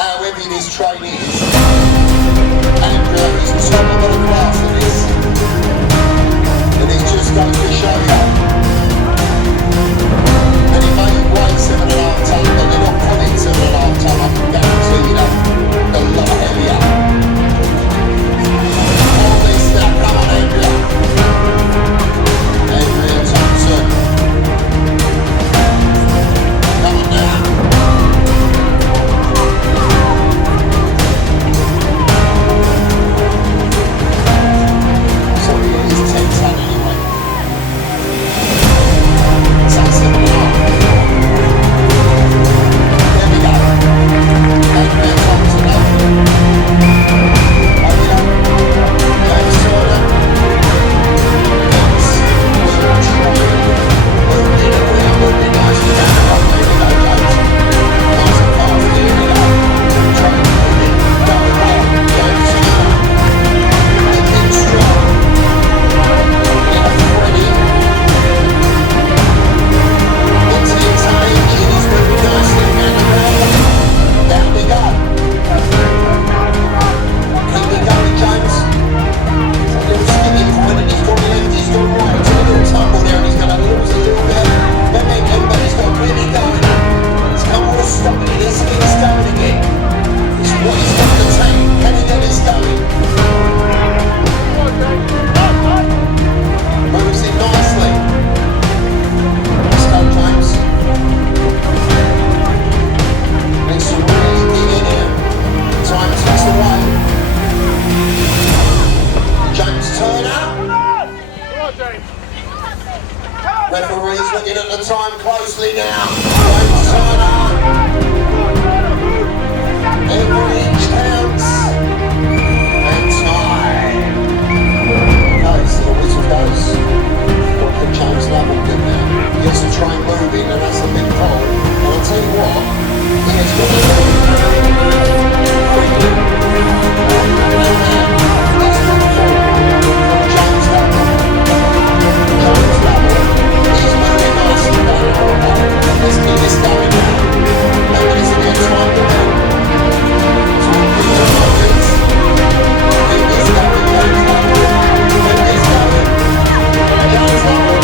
how heavy this train is. Andrew is top of the class of this. And it just goes to show you. And it may weigh 7.5 tonne, but they're not pulling 7.5 tonne, I can guarantee you that. A lot heavier. All this stuff, come on Andrew. Andrea Thompson. Come on now. So yeah, it's 10 tonne anyway. It's at 7.5. There we go. Andrea Thompson up. Up we go. James Turner. It's will try moving around, would be nice to down the road. There we go, James. Nice and fast, here we go. Train moving, going well. James Turner. Looking strong. Little Freddie. Into the entire engine, he's moving nicely around the road. Down we go. Keep it going, James. It's a little skinny point and he's gone left, he's gone right. It's a little tumble there and he's going to lose a little bit of momentum, but he's got really going. It's come all stopping it, it's going again. It's what he's got to take. Can he get this going? Moves it nicely. Let's go, James. Needs to really dig in here. Time ticks away. James Turner. Referee's looking at the time closely now. James Turner. Every inch counts. And time. Okay, so the whistle goes. Look at James Lovell good now. He gets the train moving and that's a big pull. And I'll tell you what, he has got to move quickly. That's a big pull from James Lovell. James Lovell, he's moving nicely now. Let's keep this going now. Nobody's in there trying to move. Keep the moments. Keep this going, James Lovell. Keep this going. James Lovell.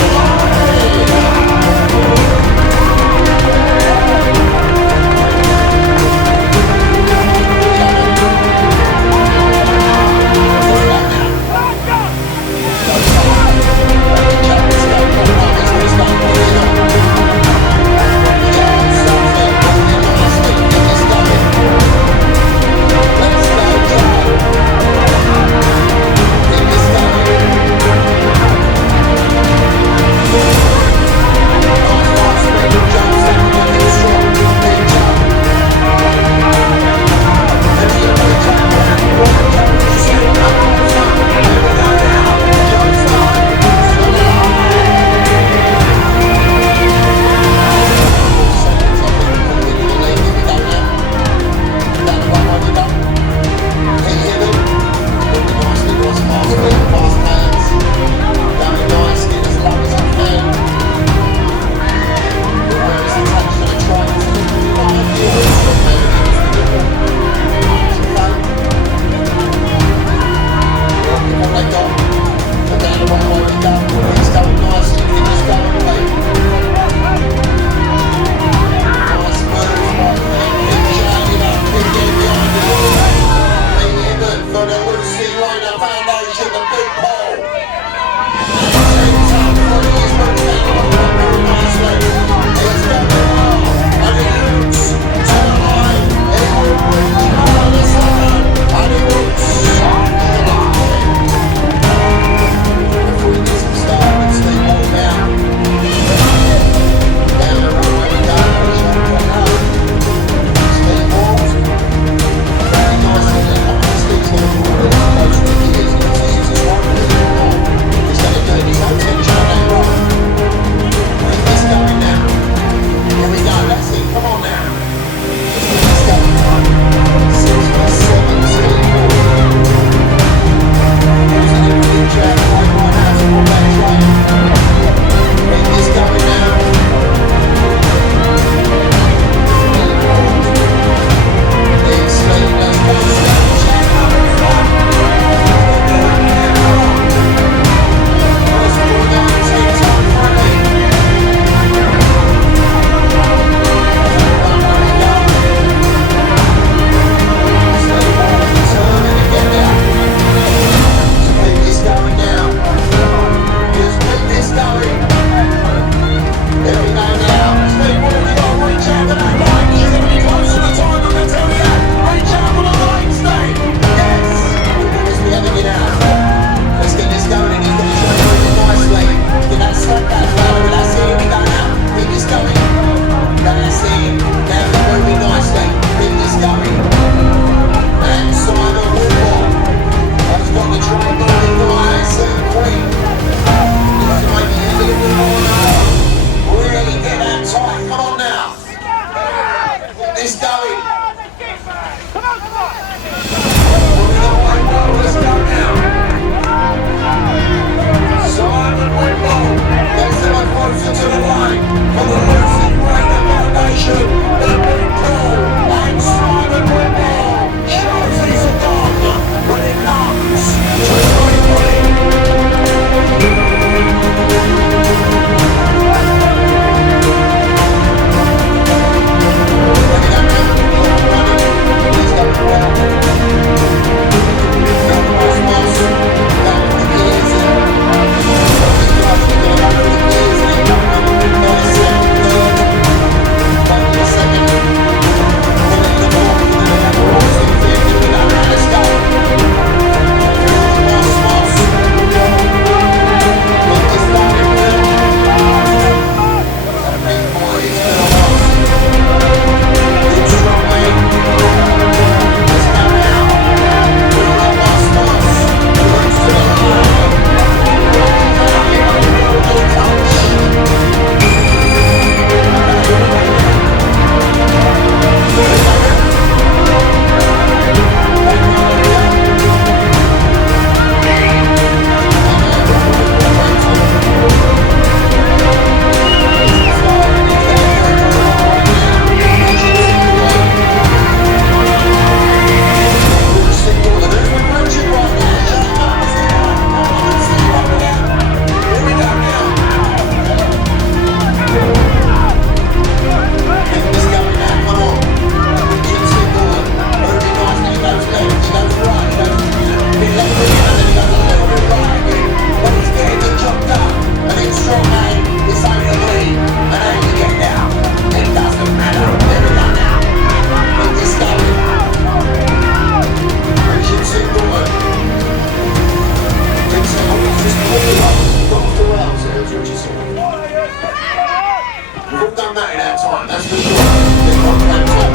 We've all done that in our time, that's for sure. Been rock cancer.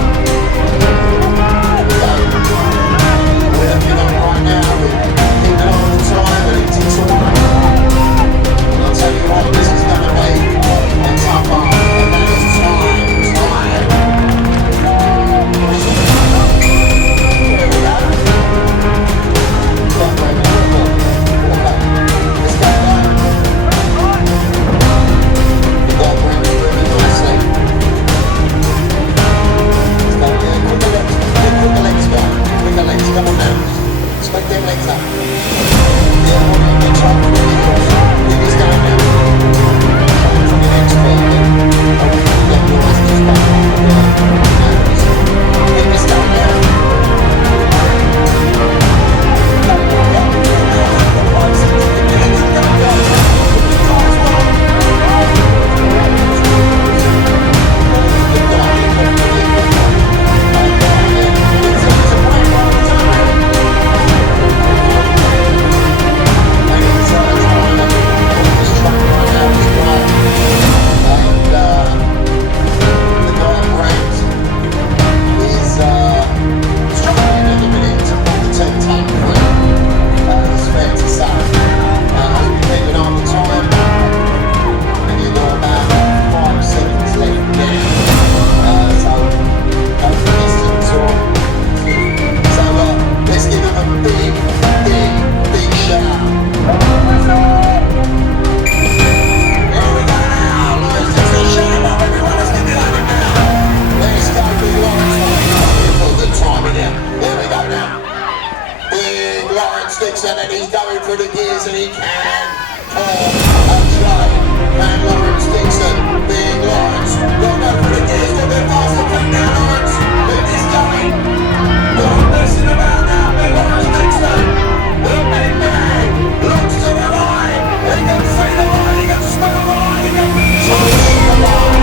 We're looking up right now, we're keeping on the time and it's exciting. And I'll tell you what, this is going to be a tough one, and that is time. Here we go. Let's go down. You've got to bring it really nicely. Let's go, yeah, quick the legs, go. Quick the legs, come on now. Swing them legs up. Yeah, what are you trying to do? Wheelie's down now. Trying from your next foot. I want you to get your eyes just back on the wheel. Wheelie's down now. And he's going for the gears and he can pull a train. And Lawrence Dixon, big Lawrence, will go for the gears a bit faster. Quick now, Lawrence, it is going. Not messing about now, big Lawrence Dixon. The big man looks to the line. He can see the line, he can smell the line, he can touch the line.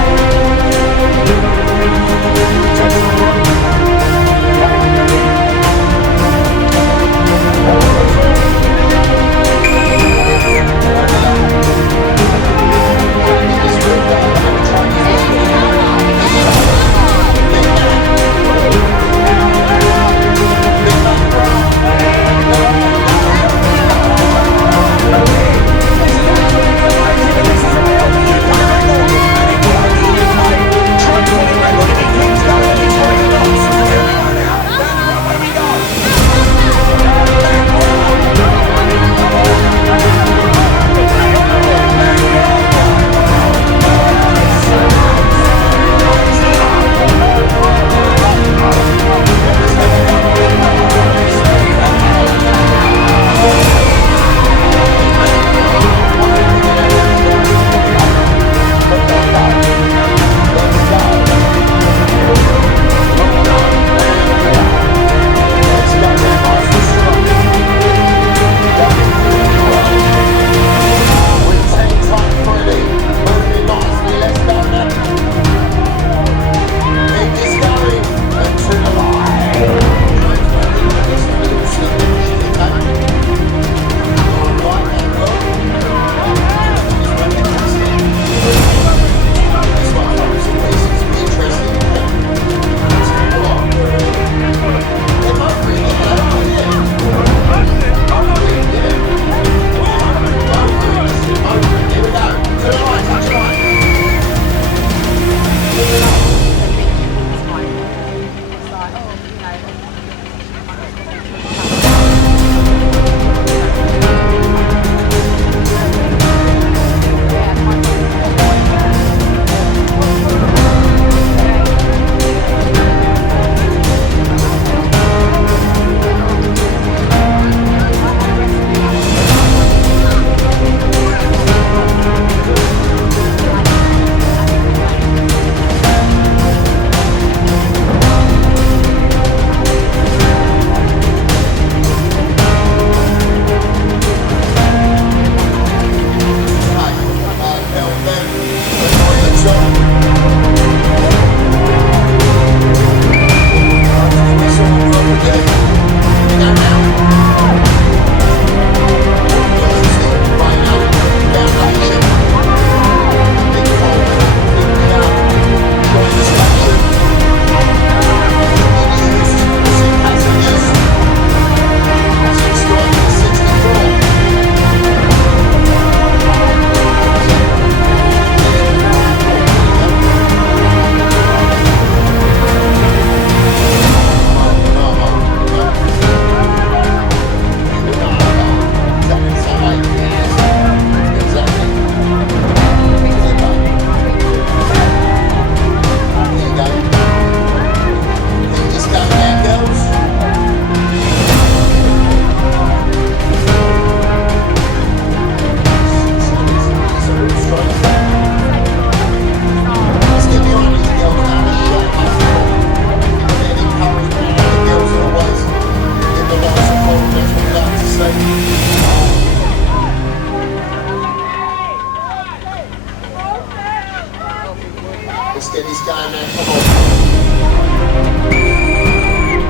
Let's get this going now, come on.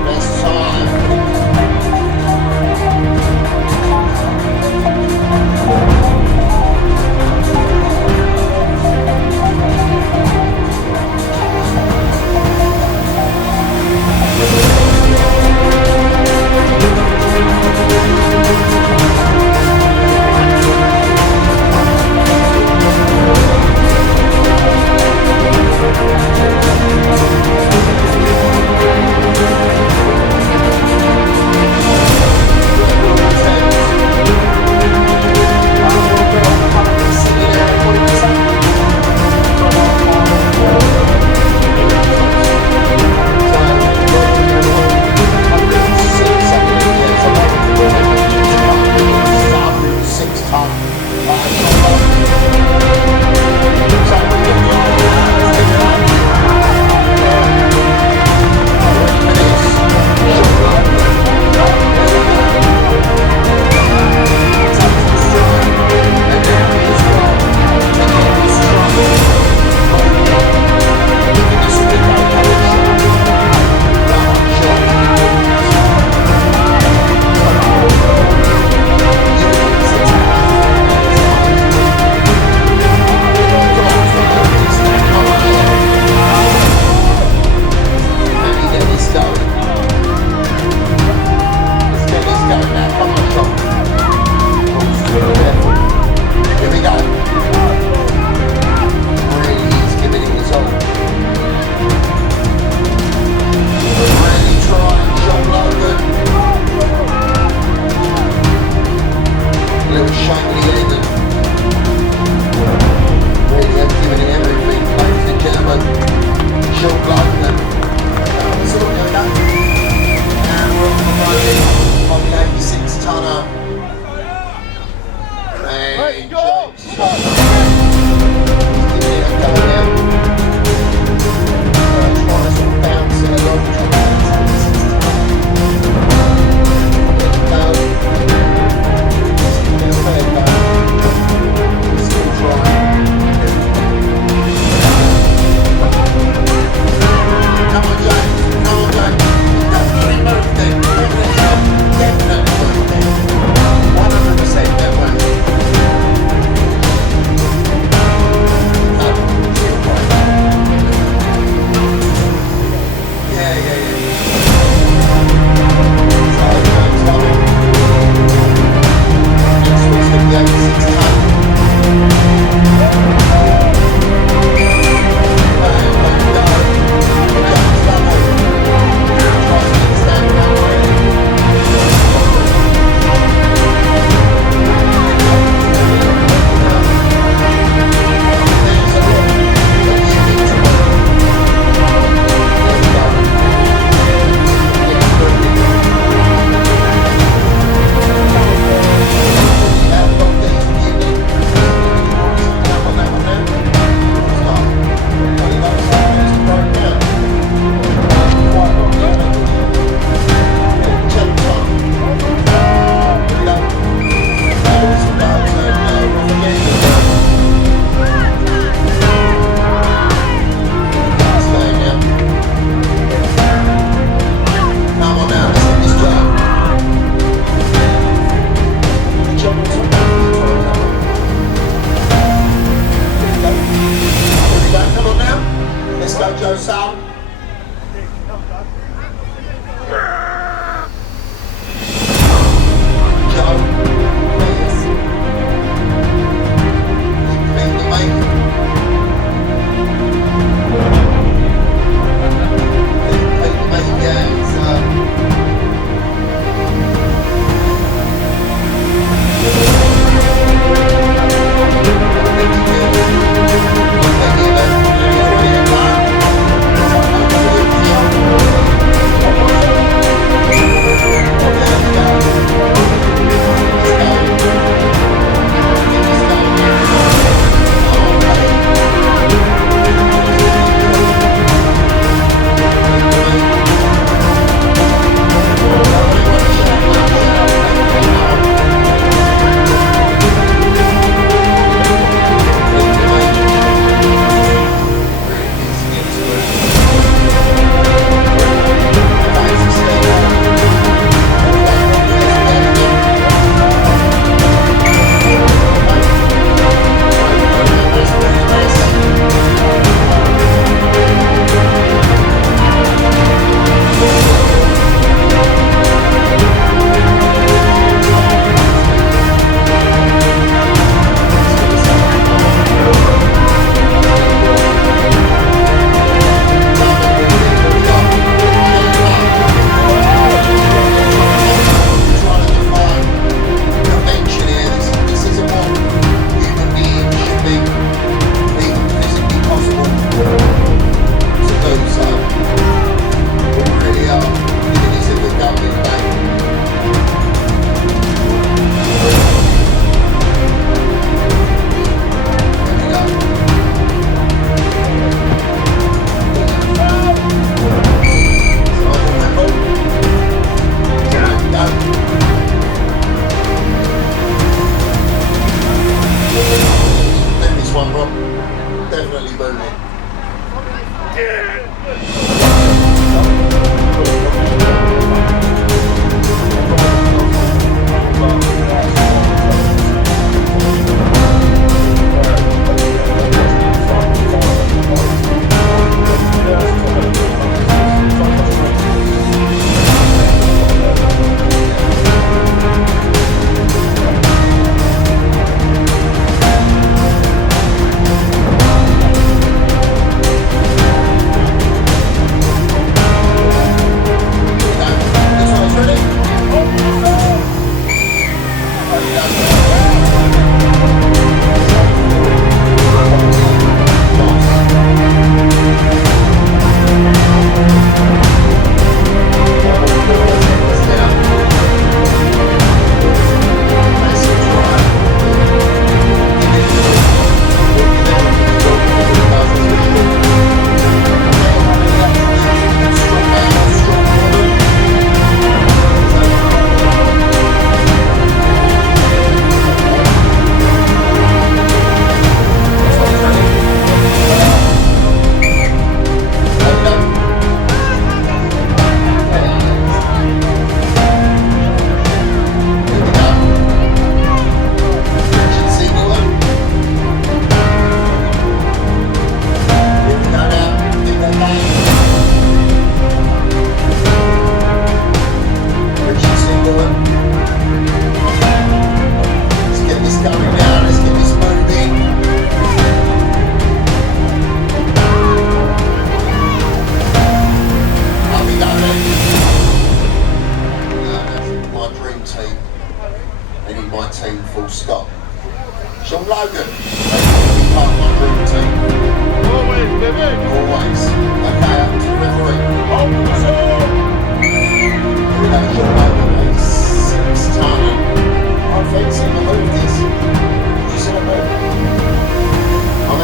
Best time. Sean Logan, he's part of my dream team. Always, baby. Always. Okay, up to the referee. Here we go, Sean Logan, a six-time offensive movies. Did you see that move? I'm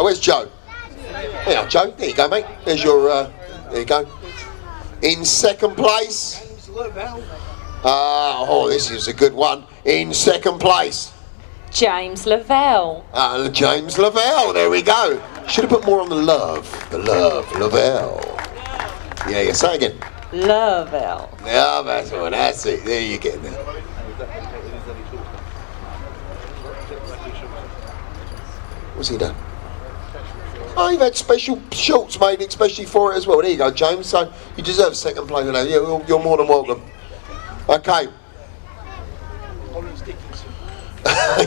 Oh, where's Joe? Yeah, Joe. There you go, mate. There's your. There you go. In second place. Oh, this is a good one. In second place. James Lavelle. James Lavelle. There we go. Should have put more on the love. The love, Lavelle. Yeah, say it again. Lavelle. Yeah, that's one. That's it. There you go. What's he done? Oh, you've had special shorts made especially for it as well. There you go, James. So you deserve second place. Yeah, you're more than welcome. Okay.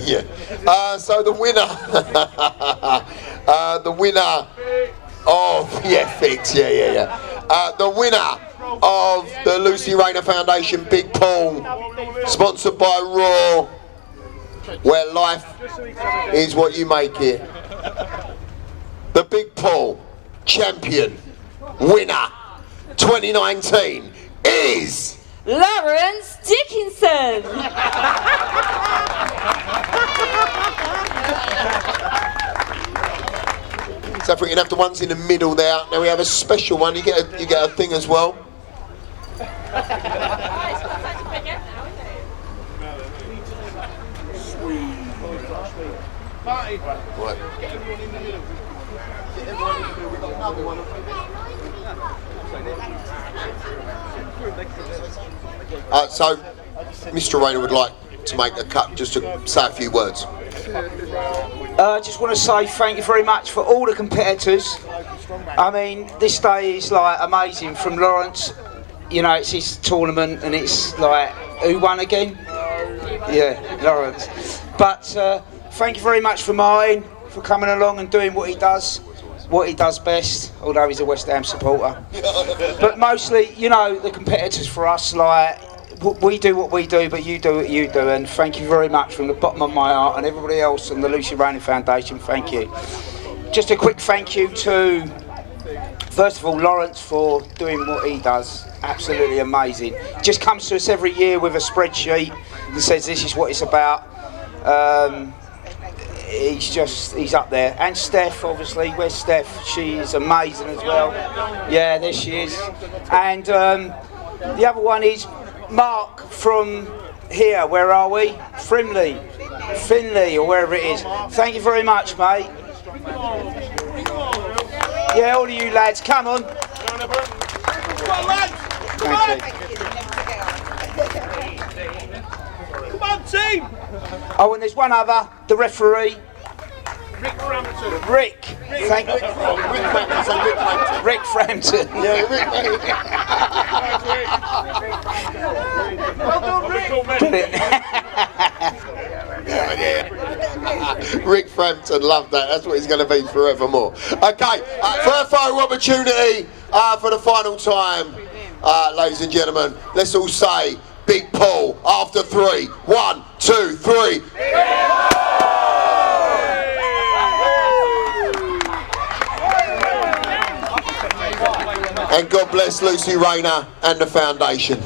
Yeah. So the winner, the winner of Fix. Yeah. The winner of the Lucy Rayner Foundation Big Pool, sponsored by Raw, where life is what you make it. The Big Pool champion, winner 2019 is Lawrence Dickinson. So if we can have the ones in the middle there. Now we have a special one. You get a thing as well. Right. So, Mr. Rayner would like to make a cut, just to say a few words. I just want to say thank you very much for all the competitors. I mean, this day is like amazing. From Lawrence, you know, it's his tournament, and it's like, who won again? Yeah, Lawrence. But thank you very much for Martin for coming along and doing what he does best, although he's a West Ham supporter. But mostly, you know, the competitors for us, like, we do what we do, but you do what you do, and thank you very much from the bottom of my heart, and everybody else and the Lucy Rayner Foundation, thank you. Just a quick thank you to, first of all, Lawrence for doing what he does, absolutely amazing. Just comes to us every year with a spreadsheet that says this is what it's about. He's up there. And Steph, obviously, where's Steph? She's amazing as well. Yeah, there she is. And the other one is Mark from here, where are we? Finley, or wherever it is. Thank you very much, mate. Yeah, all of you lads, come on. Thank you. Come on, team! Oh, and there's one other, the referee. Rick Frampton. Rick. Thank you. Rick Frampton. Yeah, Rick. Well done, Rick. Rick Frampton, love that. That's what he's going to be forevermore. Okay, for a photo opportunity for the final time, ladies and gentlemen, let's all say Big Paul after 3. 1, 2, 3. And God bless Lucy Rayner and the foundation.